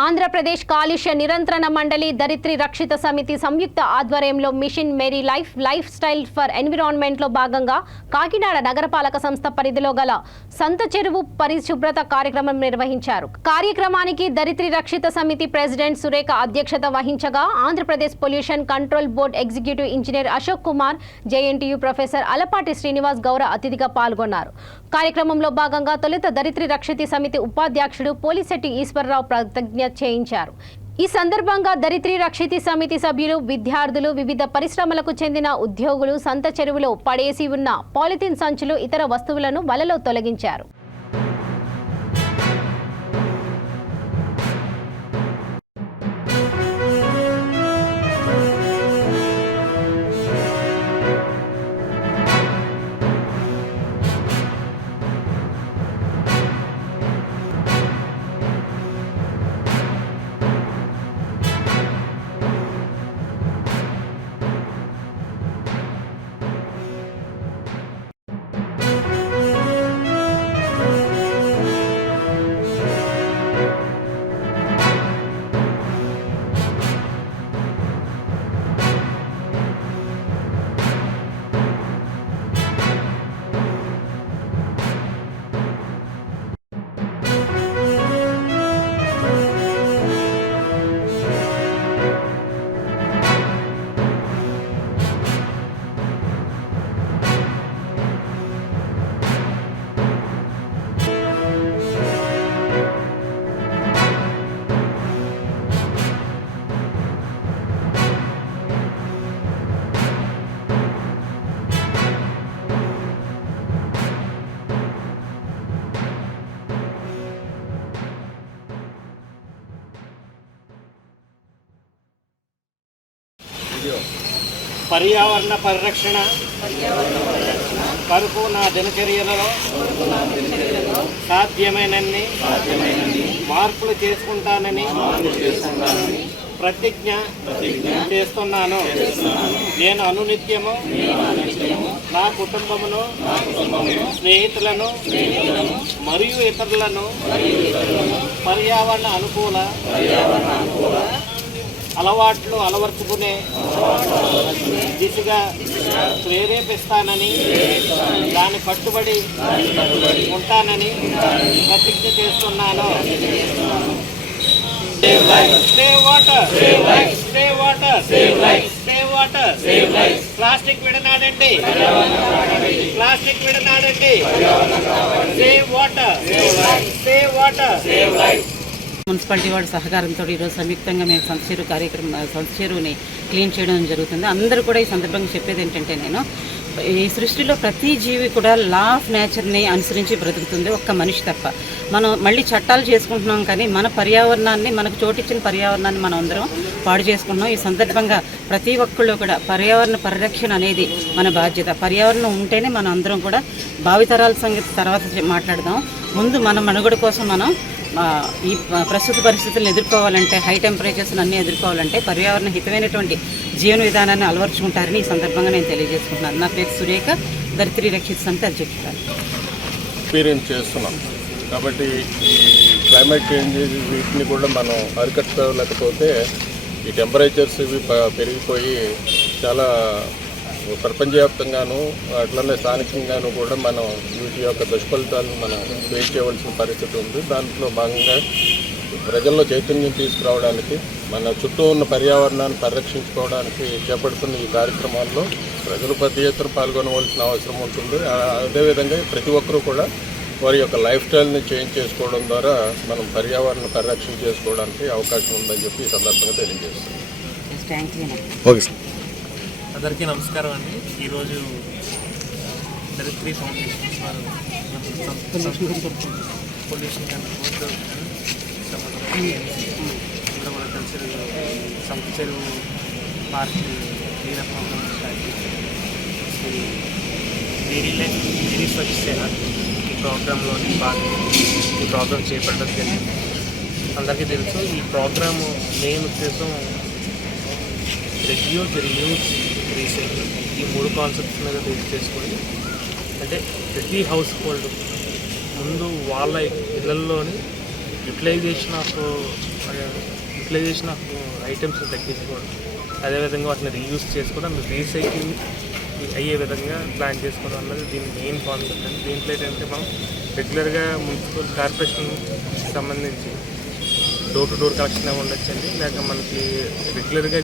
ఆంధ్రప్రదేశ్ కాలుష్య నియంత్రణ మండలి ధరిత్రి రక్షిత సమితి సంయుక్త ఆధ్వర్యంలో mission Meri lifestyle for ఎన్విరాన్మెంట్లో భాగంగా కాకినాడ నగరపాలక సంస్థ పరిధిలో గల సంత చెరువు పరిశుభ్రత కార్యక్రమం నిర్వహించారు. కార్యక్రమానికి ధరిత్రి రక్షిత సమితి ప్రెసిడెంట్ సురేఖ అధ్యక్షత వహించగా Andhra Pradesh pollution control board executive engineer Ashok Kumar, JNTU professor Alapati Srinivas గౌర అతిథిగా పాల్గొన్నారు. కార్యక్రమంలో భాగంగా తొలుత ధరిత్రి రక్షిత సమితి ఉపాధ్యక్షుడు పోలిశెట్టి ఈశ్వరరావు ప్రతిజ్ఞ చేయించారు. ఈ సందర్భంగా ధరిత్రి రక్షిత సమితి సభ్యులు, విద్యార్థులు, వివిధ పరిశ్రమలకు చెందిన ఉద్యోగులు సంత చెరువులో పడేసి ఉన్న పాలిథిన్ సంచులు, ఇతర వస్తువులను వలలో తొలగించారు. పర్యావరణ పరిరక్షణ కొరకు నా దినచర్యలలో సాధ్యమైనన్ని మార్పులు చేసుకుంటానని ప్రతిజ్ఞ చేస్తున్నాను. నేను అనునిత్యము నా కుటుంబమును, స్నేహితులను మరియు ఇతరులను పర్యావరణ అనుకూల అలవాట్లు అలవర్చుకునే దిశగా ప్రేరేపిస్తానని, దాని కట్టుబడి ఉంటానని ప్రతిజ్ఞ చేస్తున్నాను. ప్లాస్టిక్ విడనాడండి, ప్లాస్టిక్ విడనాడండి. Save water, save water. Municipality వారి సహకారంతో ఈరోజు సంయుక్తంగా మేము సంత చెరువుని క్లీన్ చేయడం జరుగుతుంది. అందరూ కూడా ఈ సందర్భంగా చెప్పేది ఏంటంటే, నేను ఈ సృష్టిలో ప్రతి జీవి కూడా లా ఆఫ్ నేచర్ని అనుసరించి బ్రతుకుతుంది, ఒక్క మనిషి తప్ప. మనం మళ్ళీ చట్టాలు చేసుకుంటున్నాం, కానీ మన పర్యావరణాన్ని, మనకు చోటిచ్చిన పర్యావరణాన్ని మనం అందరం పాడు చేసుకుంటున్నాం. ఈ సందర్భంగా ప్రతి ఒక్కళ్ళు కూడా పర్యావరణ పరిరక్షణ అనేది మన బాధ్యత. పర్యావరణం ఉంటేనే మనం అందరం కూడా భావితరాల సంగతి తర్వాత మాట్లాడదాం. ముందు మన మనుగడ కోసం మనం ఈ ప్రస్తుత పరిస్థితులను ఎదుర్కోవాలంటే, హై టెంపరేచర్స్ అన్నీ ఎదుర్కోవాలంటే పర్యావరణ హితమైనటువంటి జీవన విధానాన్ని అలవర్చుకుంటారని ఈ సందర్భంగా నేను తెలియజేసుకుంటున్నాను. నా పేరు సురేఖ, ధరిత్రి రక్షిత సమితి అధ్యక్షురాలు. ఎక్స్పీరియన్స్ చేస్తున్నాం కాబట్టి ఈ క్లైమేట్ చేంజెస్ వీటిని కూడా మనం అరికట్టలేకపోతే ఈ టెంపరేచర్స్ ఇవి పెరిగిపోయి చాలా ప్రపంచవ్యాప్తంగాను అట్లనే స్థానికంగాను కూడా మనం వీటి యొక్క దుష్ఫలితాలను మనం ఫేస్ చేయవలసిన పరిస్థితి ఉంది. దాంట్లో భాగంగా ప్రజల్లో చైతన్యం తీసుకురావడానికి, మన చుట్టూ ఉన్న పర్యావరణాన్ని పరిరక్షించుకోవడానికి చేపడుతున్న ఈ కార్యక్రమాల్లో ప్రజలు పెద్ద ఎత్తున పాల్గొనవలసిన అవసరం ఉంటుంది. అదేవిధంగా ప్రతి ఒక్కరూ కూడా వారి యొక్క లైఫ్ స్టైల్ని చేంజ్ చేసుకోవడం ద్వారా మనం పర్యావరణ పరిరక్షణ చేసుకోవడానికి అవకాశం ఉందని చెప్పి ఈ సందర్భంగా తెలియజేస్తున్నాం. Okay sir. అందరికీ నమస్కారం అండి. ఈరోజు ధరిత్రి ఫౌండేషన్స్ వారు పొల్యూషన్ కంట్రోల్ అందరూ కూడా కలిసి సంత చెరువు పార్క్ క్లీనప్ ప్రోగ్రామ్ స్టార్ట్ చేశారు. మేరీ స్వచ్ఛ సేన ఈ ప్రోగ్రాంలోని భాగంగా ఈ ప్రోగ్రాం చేపట్టడం జరిగింది. అందరికీ తెలుసు, ఈ ప్రోగ్రాము మెయిన్ ఉద్దేశం రెడ్యూస్, రియూజ్, రీసైకిల్ ఈ మూడు కాన్సెప్ట్స్ మీద బేస్ చేసుకొని, అంటే ప్రతి హౌస్ హోల్డ్ ముందు వాళ్ళ ఇళ్లలోని యూటిలైజేషన్ ఆఫ్ ఐటమ్స్ తగ్గించుకోవడం, అదేవిధంగా వాటిని రీయూజ్ చేసుకోవడం, రీసైక్లింగ్ అయ్యే విధంగా ప్లాన్ చేసుకోవడం అన్నది దీని మెయిన్ కాన్సెప్ట్ అండి. దీంట్లో ఏంటంటే మనం రెగ్యులర్గా మున్సిపల్ కార్పొరేషన్ సంబంధించి డోర్ టు డోర్ కలెక్షన్ ఉండొచ్చండి, లేక మనకి రెగ్యులర్గా